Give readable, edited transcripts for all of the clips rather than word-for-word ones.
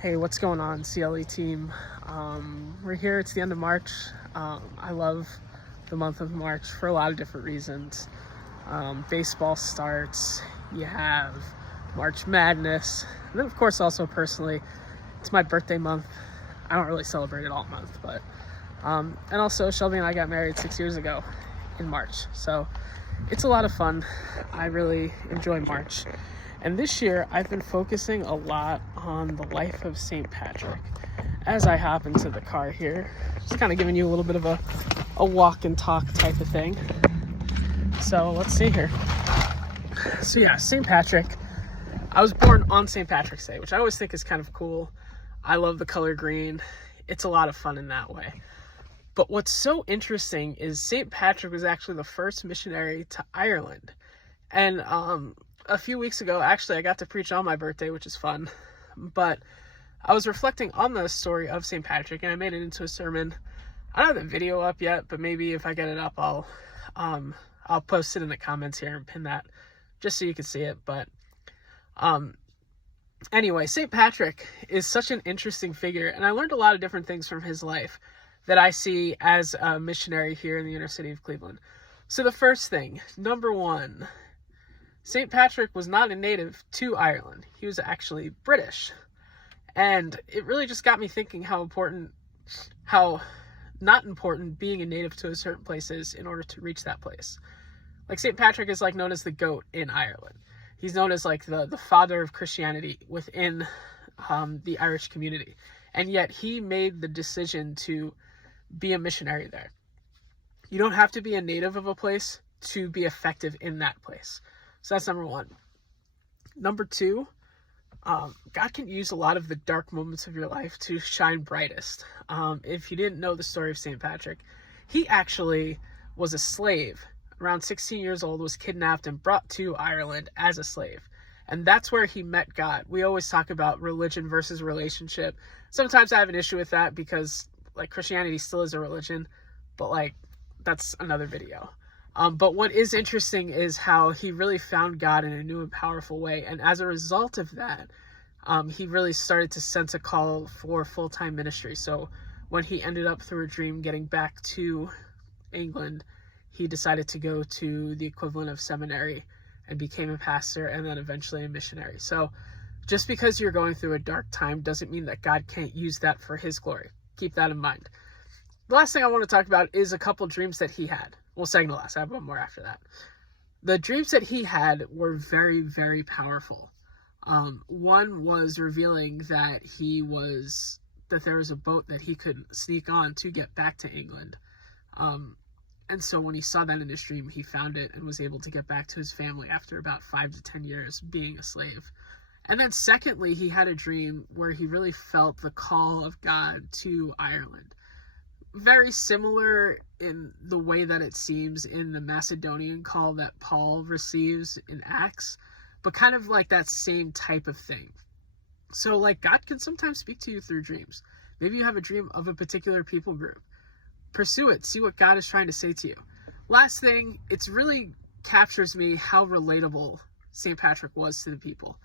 Hey, what's going on, CLE team? We're here. It's the end of March. I love the month of March for a lot of different reasons. Baseball starts, you have March Madness, and then, of course, also personally, it's my birthday month. I don't really celebrate it all month, but and also Shelby and I got married 6 years ago in March, so it's a lot of fun. I really enjoy March. And this year, I've been focusing a lot on the life of St. Patrick. As I hop into the car here, just kind of giving you a little bit of a walk and talk type of thing. So let's see here. So yeah, St. Patrick. I was born on St. Patrick's Day, which I always think is kind of cool. I love the color green. It's a lot of fun in that way. But what's so interesting is St. Patrick was actually the first missionary to Ireland. And a few weeks ago, actually, I got to preach on my birthday, which is fun. But I was reflecting on the story of St. Patrick, and I made it into a sermon. I don't have the video up yet, but maybe if I get it up, I'll post it in the comments here and pin that just so you can see it. But anyway, St. Patrick is such an interesting figure, and I learned a lot of different things from his life that I see as a missionary here in the inner city of Cleveland. So the first thing, number one, St. Patrick was not a native to Ireland. He was actually British. And it really just got me thinking how not important being a native to a certain place is in order to reach that place. Like St. Patrick is like known as the goat in Ireland. He's known as like the father of Christianity within the Irish community. And yet he made the decision to be a missionary there. You don't have to be a native of a place to be effective in that place. So that's number one. Number two, God can use a lot of the dark moments of your life to shine brightest. If you didn't know the story of St. Patrick, he actually was a slave. Around 16 years old, was kidnapped and brought to Ireland as a slave. And that's where he met God. We always talk about religion versus relationship. Sometimes I have an issue with that because like Christianity still is a religion, but like that's another video. But what is interesting is how he really found God in a new and powerful way. And as a result of that, he really started to sense a call for full-time ministry. So when he ended up through a dream getting back to England, he decided to go to the equivalent of seminary and became a pastor and then eventually a missionary. So just because you're going through a dark time doesn't mean that God can't use that for his glory. Keep that in mind. The last thing I want to talk about is a couple dreams that he had. Well, second to last. I have one more after that. The dreams that he had were very, very powerful. One was revealing that there was a boat that he could sneak on to get back to England. And so when he saw that in his dream, he found it and was able to get back to his family after about 5 to 10 years being a slave. And then secondly, he had a dream where he really felt the call of God to Ireland. Very similar in the way that it seems in the Macedonian call that Paul receives in Acts, but kind of like that same type of thing. So like God can sometimes speak to you through dreams. Maybe you have a dream of a particular people group. Pursue it. See what God is trying to say to you. Last thing, it's really captures me how relatable St. Patrick was to the people.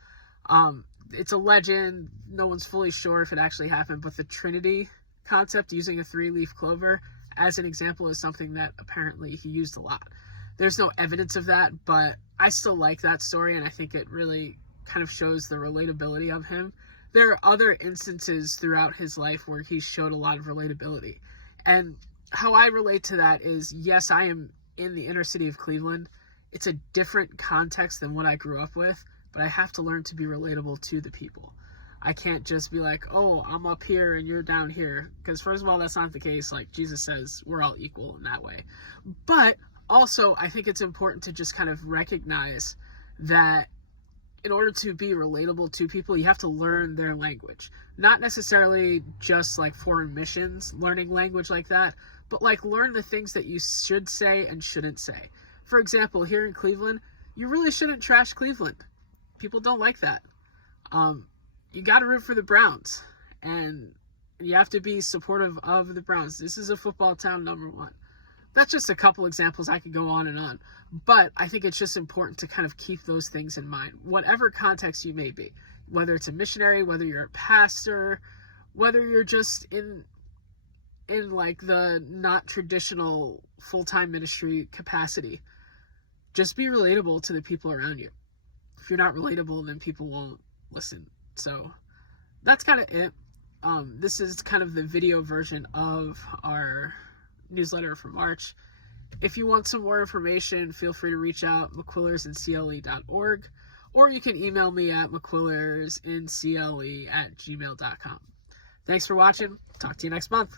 It's a legend. No one's fully sure if it actually happened, but the Trinity concept, using a 3-leaf clover as an example, is something that apparently he used a lot. There's no evidence of that, but I still like that story, and I think it really kind of shows the relatability of him. There are other instances throughout his life where he showed a lot of relatability. And how I relate to that is, yes, I am in the inner city of Cleveland. It's a different context than what I grew up with, but I have to learn to be relatable to the people. I can't just be like, oh, I'm up here and you're down here. Because first of all, that's not the case. Like Jesus says, we're all equal in that way. But also, I think it's important to just kind of recognize that in order to be relatable to people, you have to learn their language. Not necessarily just like foreign missions, learning language like that, but like learn the things that you should say and shouldn't say. For example, here in Cleveland, you really shouldn't trash Cleveland. People don't like that. You got to root for the Browns, and you have to be supportive of the Browns. This is a football town, number one. That's just a couple examples. I could go on and on, but I think it's just important to kind of keep those things in mind, whatever context you may be. whether it's a missionary, whether you're a pastor, whether you're just in like the not traditional full-time ministry capacity. Just be relatable to the people around you. If you're not relatable, then people won't listen. So that's kind of it. This is kind of the video version of our newsletter for March. If you want some more information, feel free to reach out, mcquillersincle.org, or you can email me at mcquillersincle@gmail.com. Thanks for watching. Talk to you next month.